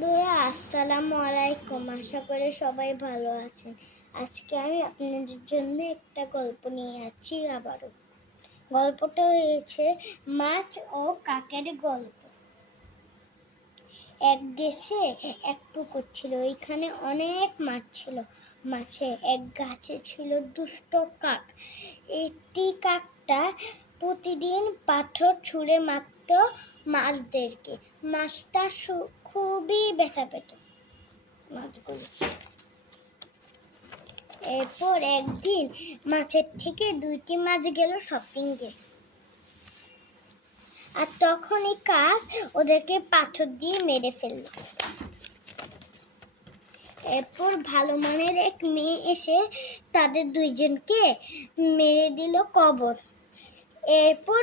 বন্ধুরা আসসালামু আলাইকুম। আশা করি সবাই ভালো আছেন। আজকে আমি আপনাদের জন্য একটা গল্প নিয়ে আছি আবারও। গল্পটা হয়েছে মাছ ও কাকের গল্প। এক দেশে এক পুকুর ছিল, ওইখানে অনেক মাছ ছিল। মাছে এক গাছে ছিল দুষ্ট কাক। একটি কাকটা প্রতিদিন পাথর ছুঁড়ে মারত মাছদেরকে। মাছটা খুবই ব্যথা পেত মাছগুলো। এরপর একদিন মাছের থেকে দুইটি মাছ গেল শপিংয়ে, আর তখনই কাক ওদেরকে পাথর দিয়ে মেরে ফেলল। এরপর ভালো মানের এক মেয়ে এসে তাদের দুইজনকে মেরে দিল কবর। এরপর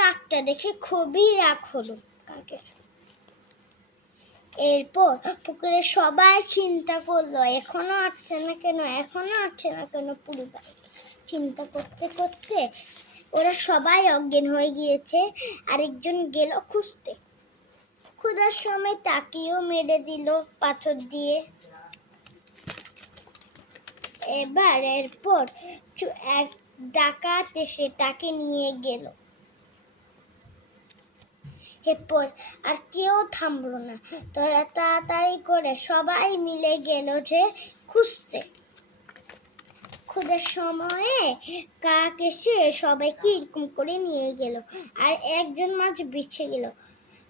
কাকটা দেখে খুবই রাগ হলো কাকের। এরপর পুকুরে সবাই চিন্তা করলো এখনো আসছে না কেন পরিবার। চিন্তা করতে করতে ওরা সবাই অজ্ঞান হয়ে গিয়েছে। আরেকজন গেল খুঁজতে, খোঁজার সময় তাকেও মেরে দিল পাথর দিয়ে। এরপর এক ডাকাত এসে তাকে নিয়ে গেল। এরপর আর কেউ থামলো না, তারা তাড়াতাড়ি করে সবাই মিলে গেল যে খুঁজতে। খোঁজার সময়ে কাক এসে সবাইকে এরকম করে নিয়ে গেল, আর একজন মাছ বেঁচে গেল।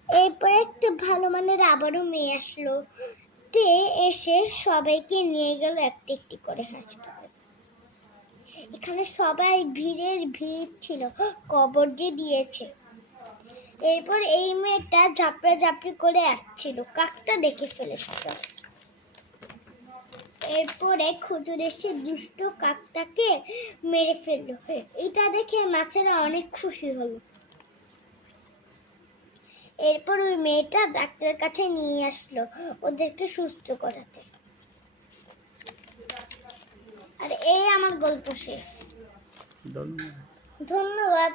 এরপর একটা ভালো মানের আবারও মেয়ে আসলো, তে এসে সবাইকে নিয়ে গেল একটি একটি করে হাসপাতাল। এখানে সবাই ভিড় ছিল, কবর যে দিয়েছে। এরপর এই মেয়েটা ঝাপড়ি করে আসছিল, কাকটা দেখে ফেলেছিল। এরপরে খুচুর এসে দুষ্ট কাকটাকে মেরে ফেললো। এটা দেখে মাছেরা অনেক খুশি হলো। এরপর ওই মেয়েটা ডাক্তারের কাছে নিয়ে আসলো ওদেরকে সুস্থ করাতে। আর এই আমার গল্প শেষ। ধন্যবাদ।